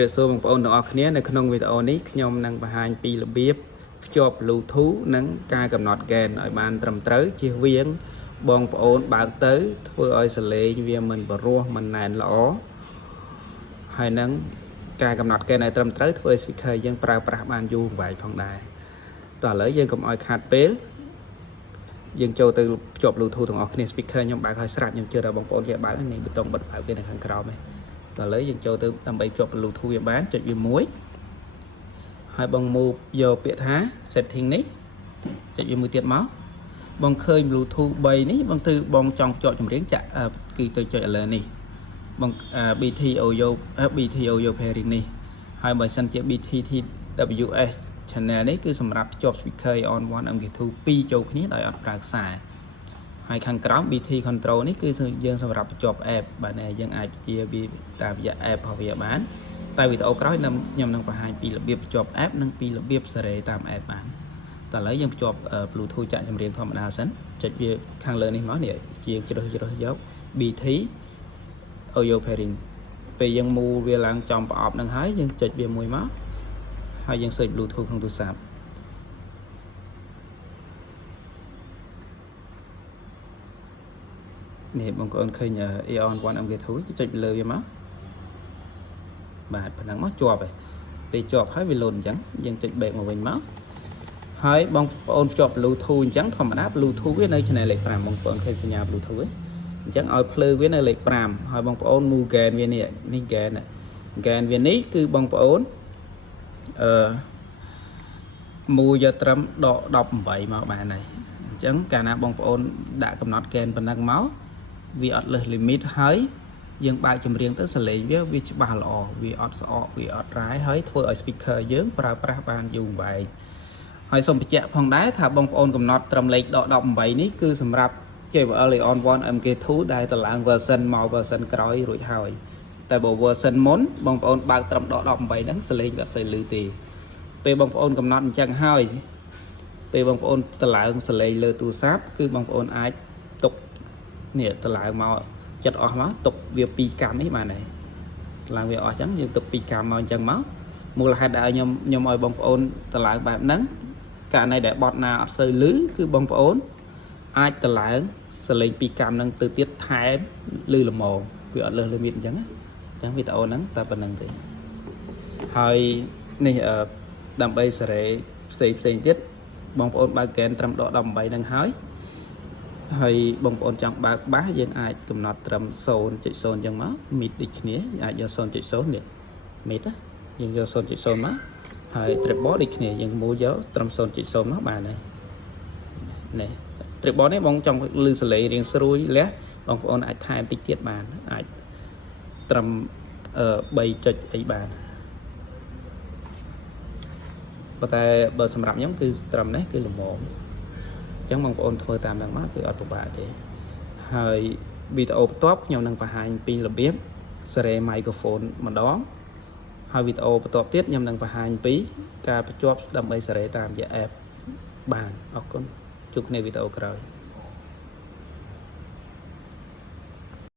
រៀបសួរបងប្អូនទាំងអស់គ្នានៅក្នុងវីដេអូនេះខ្ញុំនឹងបង្ហាញពីរបៀបភ្ជាប់ Bluetooth និងការកំណត់ gain ឲ្យបានត្រឹមត្រូវជៀសវាងបងប្អូនបើកទៅធ្វើឲ្យសលេងវាមិនបរោះមិនណែនល្អហើយនឹងការកំណត់ gain ឲ្យត្រឹមត្រូវធ្វើឲ្យ speaker យើងប្រើប្រាស់បានយូរអង្វែងផងដែរតោះឥឡូវយើងកុំឲ្យខាតពេលយើងចូលទៅភ្ជាប់ Bluetooth ទាំងអស់គ្នា speaker ខ្ញុំបើកឲ្យស្រាប់ខ្ញុំជឿថាបងប្អូនគេបើកនេះប៊ូតុងបិទបើកវានៅខាងក្រោមហ្នឹងតើឥឡូវយើងចូលទៅដើម្បីភ្ជាប់ Bluetooth វាបានចុចវាមួយហើយបង move យកពាក្យថា setting នេះចុចវាមួយទៀតមកបងឃើញ Bluetooth 3នេះបងទៅបងចង់ភ្ជាប់ចម្រៀងចាក់គឺទៅចុច alert នេះបង BT audio pairing នេះហើយបើសិនជា BTTWS channel នេះគឺសម្រាប់ភ្ជាប់ speaker on 1 MK2 2ចូលគ្នាដោយអត់ប្រើខ្សែហើយខាងក្រោម BT control នេះគឺយើងសម្រាប់បញ្ជាប់ app បាទយើងអាចជាវាតាមរយៈ app របស់វាបានតែវីដេអូក្រោយខ្ញុំនឹងបង្ហាញពីរបៀបបញ្ជាប់ app និងពីរបៀបសេរីតាម app បានតោះឥឡូវយើងភ្ជាប់ Bluetooth ចាក់ចម្រៀងធម្មតាសិនចុចវាខាងលើនេះមកនេះជាជ្រើសយក BT audio pairing ពេលយើង move វាឡើងចំប្រអប់នឹងហើយយើងចុចវាមួយមកហើយយើង search Bluetooth ក្នុងទូរស័ព្ទនេះបងប្អូនឃើញ Aeon 1 MK2 ចុចលើវាមកបាទប៉ុណ្ណឹងមកជាប់ហើយពេលជាប់ហើយវាលោតអញ្ចឹងយើងចុច back មកវិញមកហើយបងប្អូនភ្ជាប់ Bluetooth អញ្ចឹងធម្មតា Bluetooth វានៅ channel លេខ 5 បងប្អូនឃើញសញ្ញា Bluetooth ទេអញ្ចឹងឲ្យភ្លើងវានៅលេខ 5ហើយបងប្អូន move gain វានេះ gain វានេះគឺបងប្អូនmove យកត្រឹមដក18មកបានហើយអញ្ចឹងកាលណាបងប្អូនដាក់កំណត់ gain ប៉ុណ្ណឹងមកវាអត់លើស limit ហើយយើងបើកចម្រៀងទៅសលេងវាច្បាស់ល្អវាអត់ស្អកវាអត់រាយហើយធ្វើឲ្យ speaker យើងប្រើប្រាស់បានយូរអង្វែងហើយសូមបញ្ជាក់ផងដែរថាបងប្អូនកំណត់ត្រឹមលេខដក18នេះគឺសម្រាប់ JBL Aeon 1 MK2 ដែលតឡើង version មក version ក្រោយរួចហើយតែបើ version មុនបងប្អូនបើកត្រឹមដក18ហ្នឹងសលេងវាអត់សូវឮទេពេលបងប្អូនកំណត់អញ្ចឹងហើយពេលបងប្អូនតឡើងសលេងលើទូរស័ព្ទគឺបងប្អូនអាចទុកនេះតឡើងមកចិត្តអស់មកទុកវា2កាំនេះបានហើយឡើងវាអស់អញ្ចឹងយើងទុក2កាំមកអញ្ចឹងមកមូលហេតុដែលខ្ញុំឲ្យបងប្អូនតឡើងបែបហ្នឹងករណីដែលបត់ណាអត់សូវឮគឺបងប្អូនអាចតឡើងសលេង2កាំហ្នឹងទៅទៀតថែមឮល្មមវាអត់លើសលីមីតអញ្ចឹងណាអញ្ចឹងវីដេអូហ្នឹងតែប៉ុណ្្នឹងទេហើយនេះដើម្បីសេរីផ្សេងទៀតបងប្អូនបើក gain ត្រឹមដក18ហ្នឹងហើយបងប្អូនចង់បើកបាសយើងអាចកំណត់ត្រឹម 0.0 អញ្ចឹងមក mid ដូចគ្នាអាចយក 0.0 នេះ mid ណាយើងយក 0.0 មកហើយ treble ដូចគ្នាយើងមូលយកត្រឹម 0.0 មកបានហើយនេះ treble នេះបងចង់ឮសលេងរៀងស្រួយលះបងប្អូនអាចថែមតិចទៀតបានអាចត្រឹម3 ចុចអីបានប៉ុន្តែបើសម្រាប់ខ្ញុំគឺត្រឹមនេះគឺល្មមអញ្ចឹងបងប្អូនធ្វើតាមហ្នឹងមកគឺអត់ពិបាកទេហើយវីដេអូបន្ទាប់ខ្ញុំនឹងបង្ហាញពីរបៀបសេរី microphone ម្ដងហើយវីដេអូបន្ទាប់ទៀតខ្ញុំនឹងបង្ហាញពីការភ្ជាប់ដើម្បីសេរីតាមរយៈ app បានអរគុណជួបគ្នាវីដេអូក្រោយ